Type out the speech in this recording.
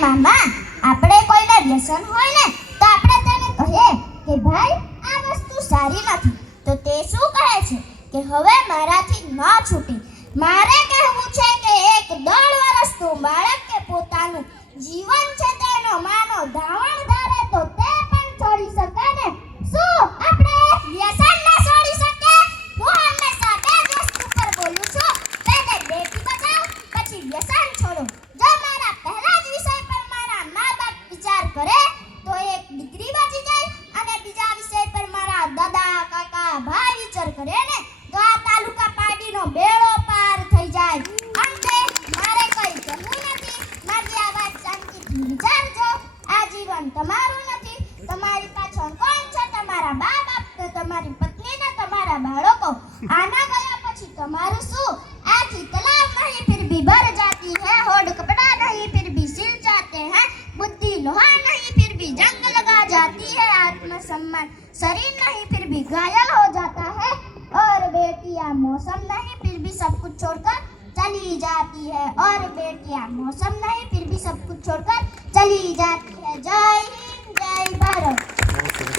મામા આપણે કોઈને વ્યસન હોય ને તો આપણે તેને કહીએ કે ભાઈ આ વસ્તુ સારી નથી, તો તે શું કહે છે કે હવે મારાથી ન છૂટે. મારે કહેવું છે કે એક 10 વર્ષનું બાળક કે પોતાનું જીવન છે તેનો માનો ધાવણ ધારે તો તે પણ છોડી શકે ને. શું આપણે વ્યસન ન છોડી શકીએ? હું હંમેશા બે જ વસ્તુ પર બોલું છું, પહેલે બેટી બચાવો પછી વ્યસન છોડો. જો મારા પહેલા જ વિષય પર મારા મા-બાપ વિચાર કરે તો એક દીકરી બચી જાય, અને બીજા વિષય પર મારા દાદા કાકા ભાઈ વિચાર કરે ને તો આ તાલુકા પાડીનો બેડો પાર થઈ જાય. અંતે મારે કઈ કહેવું નથી. મારી આ વાત શાંતિથી વિચારજો. આ જીવન તમારું નથી. તમારી પાછળ કોણ છે? તમારા બા-બાપ ને તમારી પત્ની ને તમારા બાળકો. આના ગયા પછી તમારું શું? आखी तालाब नहीं फिर भी भर जाती है, होड़ कपड़ा नहीं फिर भी सिल जाते हैं, बुद्धि लोहा नहीं फिर भी जंग लगा जाती है, आत्मसम्मान शरीर नहीं फिर भी घायल हो जाता है, और बेटियां मौसम नहीं फिर भी सब कुछ छोड़कर चली जाती है, और बेटियां मौसम नहीं फिर भी सब कुछ छोड़कर चली जाती है. जय